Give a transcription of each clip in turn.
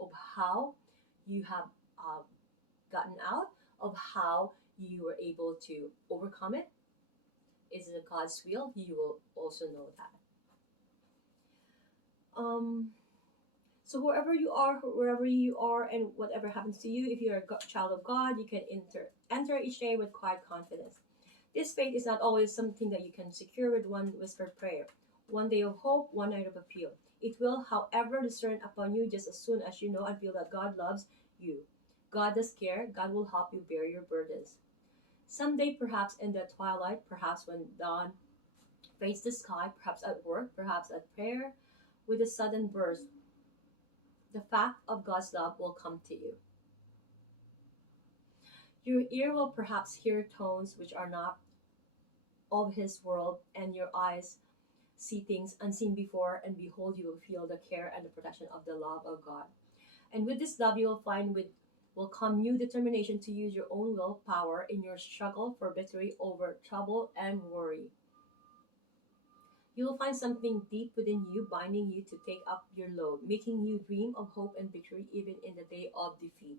of how you have uh, gotten out, of how you were able to overcome it. Is it God's will? You will also know that. Um, so wherever you are, and whatever happens to you, if you're a child of God, you can enter each day with quiet confidence. This faith is not always something that you can secure with one whispered prayer, one day of hope, one night of appeal. It will, however, descend upon you just as soon as you know and feel that God loves you. God does care. God will help you bear your burdens. Someday, perhaps in the twilight, perhaps when dawn fades the sky, perhaps at work, perhaps at prayer, with a sudden burst, the fact of God's love will come to you. Your ear will perhaps hear tones which are not of His world, and your eyes see things unseen before, and behold, you will feel the care and the protection of the love of God. And with this love, you will find will come new determination to use your own willpower in your struggle for victory over trouble and worry. You will find something deep within you binding you to take up your load, making you dream of hope and victory even in the day of defeat.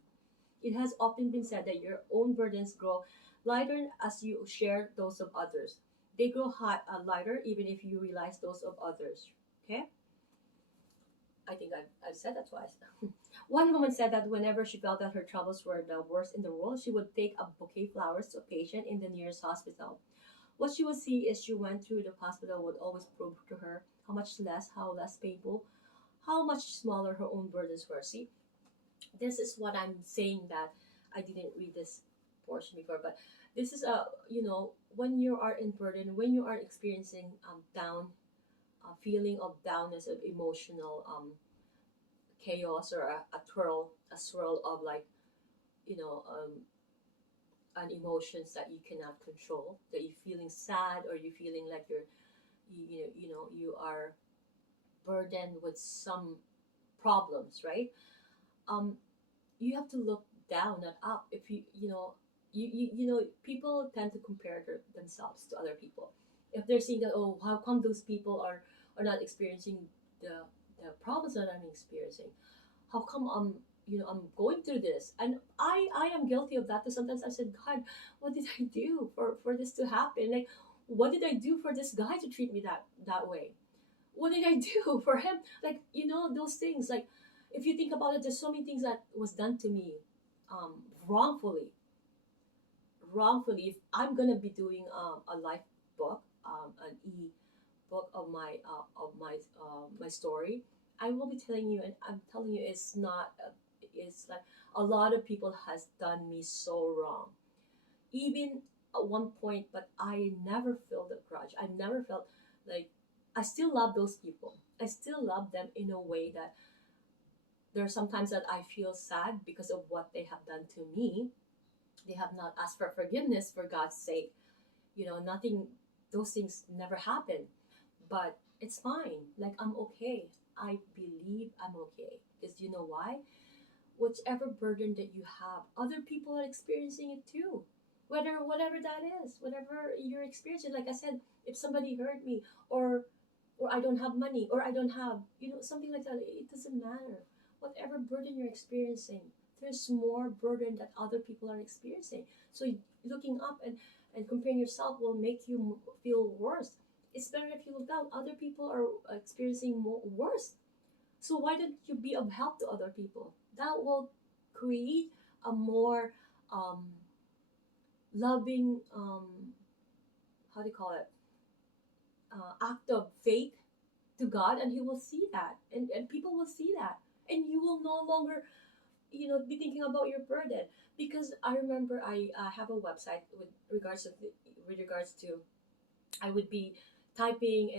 It has often been said that your own burdens grow lighter as you share those of others. They grow lighter even if you realize those of others. Okay? I think I've said that twice. One woman said that whenever she felt that her troubles were the worst in the world, she would take a bouquet of flowers to a patient in the nearest hospital. What she would see as she went through the hospital would always prove to her how less painful, how much smaller her own burdens were. See, this is what I'm saying, that I didn't read this portion before, but this is when you are in burden, when you are experiencing down, a feeling of downness, of emotional chaos, or a swirl of like you know an emotions that you cannot control, that you're feeling sad, or you're feeling like you are burdened with some problems, right? um you have to look down, not up. If people tend to compare themselves to other people. If they're seeing that, oh, how come those people are not experiencing the the problems that I'm experiencing? How come I'm going through this? And I am guilty of that too. Sometimes I said, God, what did I do for this to happen? Like, what did I do for this guy to treat me that way? What did I do for him? Like, those things. Like, if you think about it, there's so many things that was done to me, wrongfully. Wrongfully. If I'm gonna be doing a life book, an book of my story, I will be telling you, and I'm telling you, it's not. It's like a lot of people has done me so wrong, even at one point. But I never felt a grudge. I never felt like, I still love those people. I still love them in a way that there are sometimes that I feel sad because of what they have done to me. They have not asked for forgiveness, for God's sake. Nothing, those things never happen. But it's fine. Like, I'm okay. I believe I'm okay. Because you know why? Whichever burden that you have, other people are experiencing it too. Whatever that is, whatever you're experiencing. Like I said, if somebody hurt me, or I don't have money, or I don't have, something like that, it doesn't matter. Whatever burden you're experiencing, there's more burden that other people are experiencing. So looking up and comparing yourself will make you feel worse. It's better if you look down. Other people are experiencing more worse. So why don't you be of help to other people? That will create a more um, loving, how do you call it, act of faith to God, and He will see that, and people will see that, and you will no longer, be thinking about your burden. Because I remember I have a website with regards to, I would be typing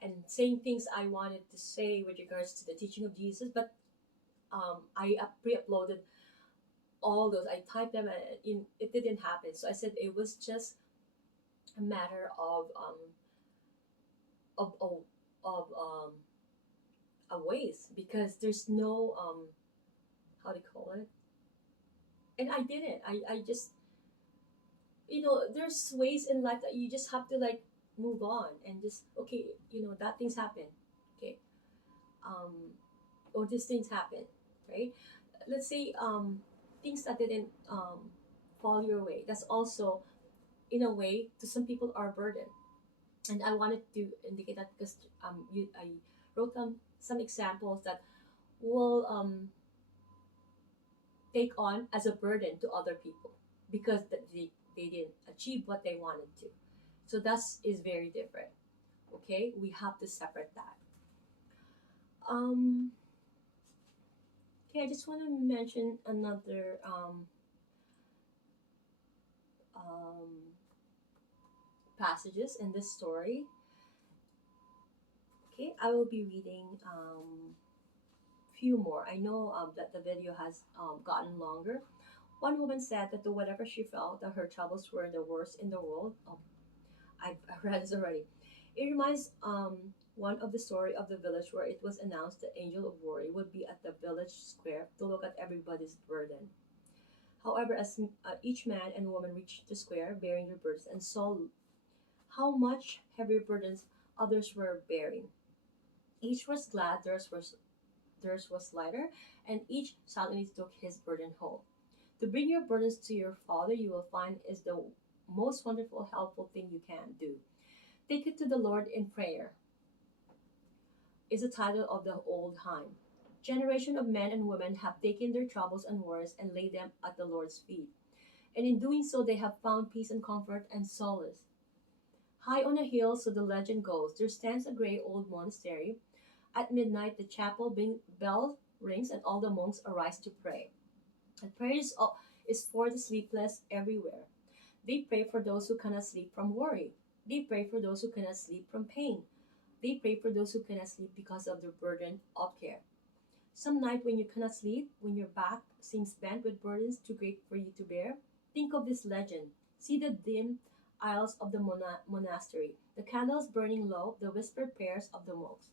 and saying things I wanted to say with regards to the teaching of Jesus, but I pre-uploaded all those. I typed them, and it didn't happen. So I said it was just a matter of of a waste, because there's no how do you call it. And I didn't. I just, there's ways in life that you just have to like move on, and just, okay, that things happen. Okay, or these things happen. right? Let's say things that didn't fall your way. That's also, in a way, to some people are a burden. And I wanted to indicate that because I wrote down some examples that will take on as a burden to other people because they didn't achieve what they wanted to. So that is very different. Okay, we have to separate that. Um, okay, I just want to mention another um, passages in this story. Okay, I will be reading few more. I know that the video has gotten longer. One woman said that whatever she felt that her troubles were the worst in the world. Oh, I read this already. It reminds one of the story of the village where it was announced the angel of worry would be at the village square to look at everybody's burden. However, as each man and woman reached the square bearing their burdens and saw how much heavier burdens others were bearing, each was glad theirs was lighter, and each silently took his burden home. To bring your burdens to your Father, you will find is the most wonderful, helpful thing you can do. Take it to the Lord in prayer is the title of the old hymn. Generation of men and women have taken their troubles and worries and laid them at the Lord's feet. And in doing so, they have found peace and comfort and solace. High on a hill, so the legend goes, there stands a gray old monastery. At midnight, the chapel bell rings and all the monks arise to pray. And prayer is for the sleepless everywhere. They pray for those who cannot sleep from worry. They pray for those who cannot sleep from pain. They pray for those who cannot sleep because of the burden of care. Some night when you cannot sleep, when your back seems bent with burdens too great for you to bear, think of this legend. See the dim aisles of the monastery, the candles burning low, the whispered prayers of the monks.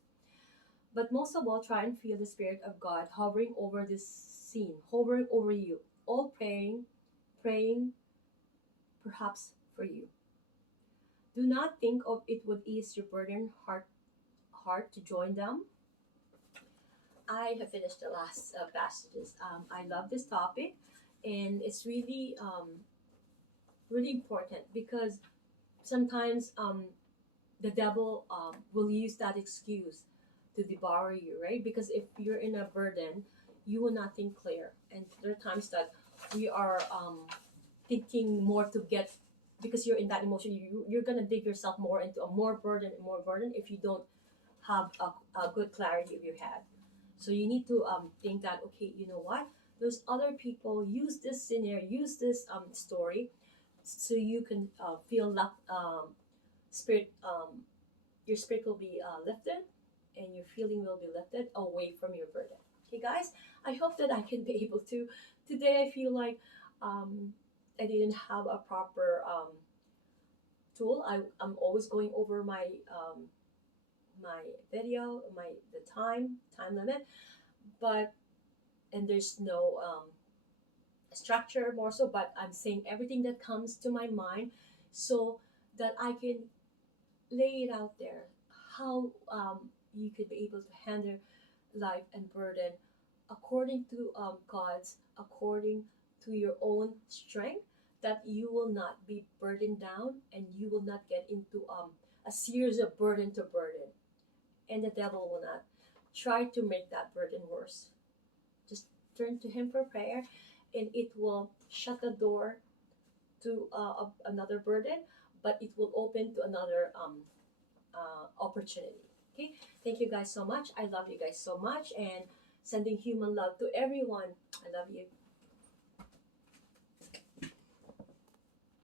But most of all, try and feel the Spirit of God hovering over this scene, hovering over you, all praying perhaps for you. Do not think of it would ease your burden heart to join them. I have finished the last passages. I love this topic, and it's really important because sometimes the devil will use that excuse to devour you, right? Because if you're in a burden, you will not think clear, and there are times that we are thinking more to get because you're in that emotion. You're gonna dig yourself more into a more burden and more burden if you don't have a good clarity of your head. So you need to think that, okay, you know what? There's other people use this scenario, use this story, so you can feel spirit. Your spirit will be lifted, and your feeling will be lifted away from your burden. Okay, guys. I hope that I can be able to. Today, I feel like I didn't have a proper tool. I'm always going over my video, the time limit, but and there's no structure more so, but I'm saying everything that comes to my mind so that I can lay it out there how you could be able to handle life and burden according to God's, according to your own strength, that you will not be burdened down and you will not get into a series of burden to burden, and the devil will not try to make that burden worse. Just turn to him for prayer, and it will shut the door to another burden, but it will open to another opportunity. Okay, thank you guys so much. I love you guys so much, and sending human love to everyone. I love you.